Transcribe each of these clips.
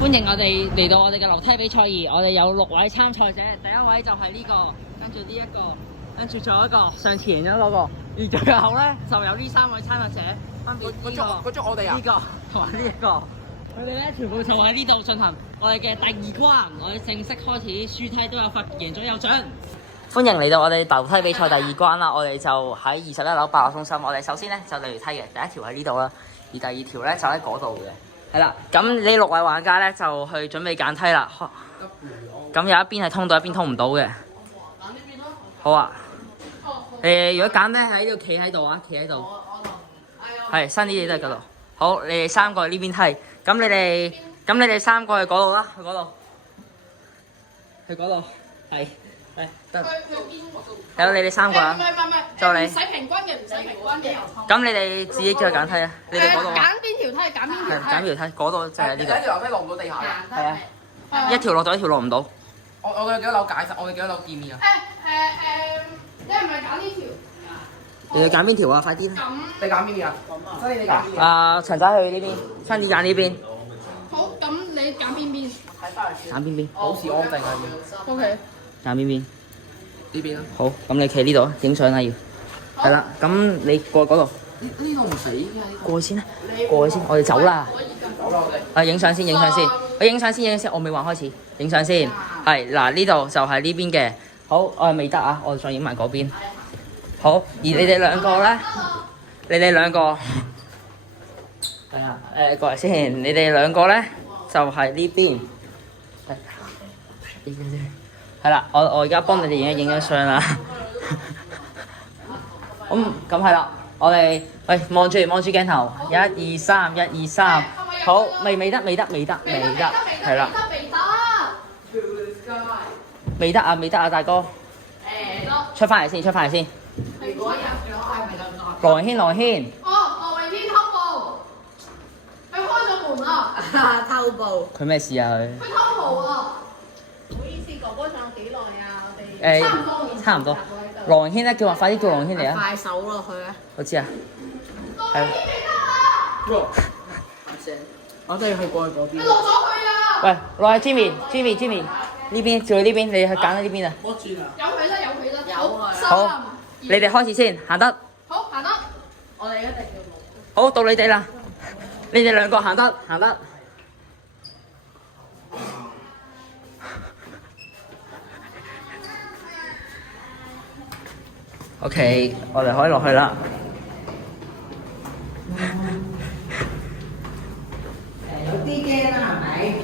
歡迎我哋嚟到我哋嘅樓梯比賽二，我哋有6位參賽者，第一位就係呢個，跟住呢一個，跟住仲有一個上前咗嗰個，而最後咧就有呢3位參賽者，分別嗰捉我哋啊！呢個同埋呢一個，佢哋咧全部就喺呢度進行我哋嘅第2關，我哋正式開始，輸梯都有罰，贏咗有獎。歡迎嚟到我哋樓梯比賽第2關啦！我哋就喺21樓百貨中心，我哋首先咧就嚟梯嘅，第一條喺呢度啦，而第2條咧就喺嗰度嘅。係啦，咁呢6位玩家咧就去準備揀梯啦。咁有一邊係通到，一邊通唔到嘅。好啊。如果揀咧喺呢度企喺度啊，企喺度。係，新啲嘢都係嗰度。好，你哋3個去呢邊梯。咁你哋3個去嗰度啦，去嗰度。去嗰度。係。係。得。有你哋3個啊。唔係，就你。唔使平均嘅，唔使平均嘅。咁你哋自己叫佢揀梯啊，你哋嗰度啊。揀邊條梯？揀邊條梯？揀邊條梯？嗰度就係呢度。第一條樓梯落唔到地下嘅。係啊。一條落到，一條落唔到。我哋幾多樓解釋？我哋幾多樓見面啊？你係咪揀呢條？你哋揀邊條啊？快啲啦！你揀邊邊啊？新你揀邊邊？啊，陳仔去呢邊，新子揀呢邊。好，咁你揀邊邊？揀邊邊？保持安靜啊要。O K。揀邊邊？呢邊啊。好，咁你企呢度啊，影相啊要。係啦，咁你過嗰度。呢度唔死嘅。過去先啦，過去先，我哋走啦。走啦我哋。啊，影相先，影相先。我影相先，我未話開始。影相先。係嗱，呢度就係呢邊嘅。好，我係未得啊，我再影埋嗰邊。好，而你哋兩個咧，你哋兩個係啊，過嚟先。你哋兩個咧就係呢邊。係啦，我而家幫你哋影咗相啦。咁係啦，我哋喂望住鏡頭，1、2、3，1、2、3，好，未得，係啦，未得啊，大哥，出翻嚟先。羅榮軒，羅榮軒偷步，佢開咗門啊！偷步。佢咩事啊佢？佢偷步啊！唔好意思，哥哥仲有幾耐啊？我哋差唔多。羅榮軒咧，快啲叫羅榮軒嚟啊！快手落去啊！我知啊，係。我真係去過去嗰邊。你落咗去啊！喂，落去 Jimmy，呢邊照呢邊，你去揀呢邊啊！我轉啊！有佢啦。好，你哋開始先，行得。好，行得。我哋一定要好，到你哋啦，你哋兩個行得。OK， 我哋可以落去啦。有啲驚啦，係咪？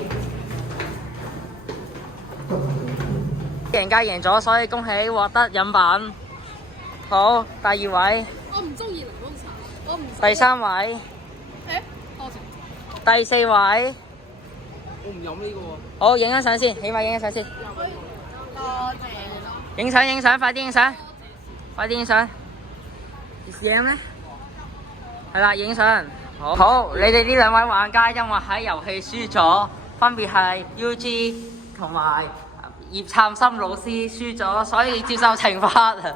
贏家贏咗，所以恭喜獲得飲品。好，第2位。我唔中意檸檬茶，我唔。第3位。多謝。第4位。我唔飲呢個喎。好，影張相先，起碼影張相先。多謝。影相，快啲影相。贏咩？係啦，影相。好，你哋呢2位玩家因為喺遊戲輸咗，分別係 UG 同埋葉燦森老師輸咗，所以接受懲罰。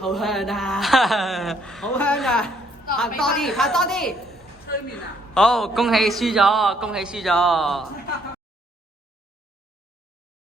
好香啊！好香啊！拍多啲。催眠啊！好，恭喜輸咗。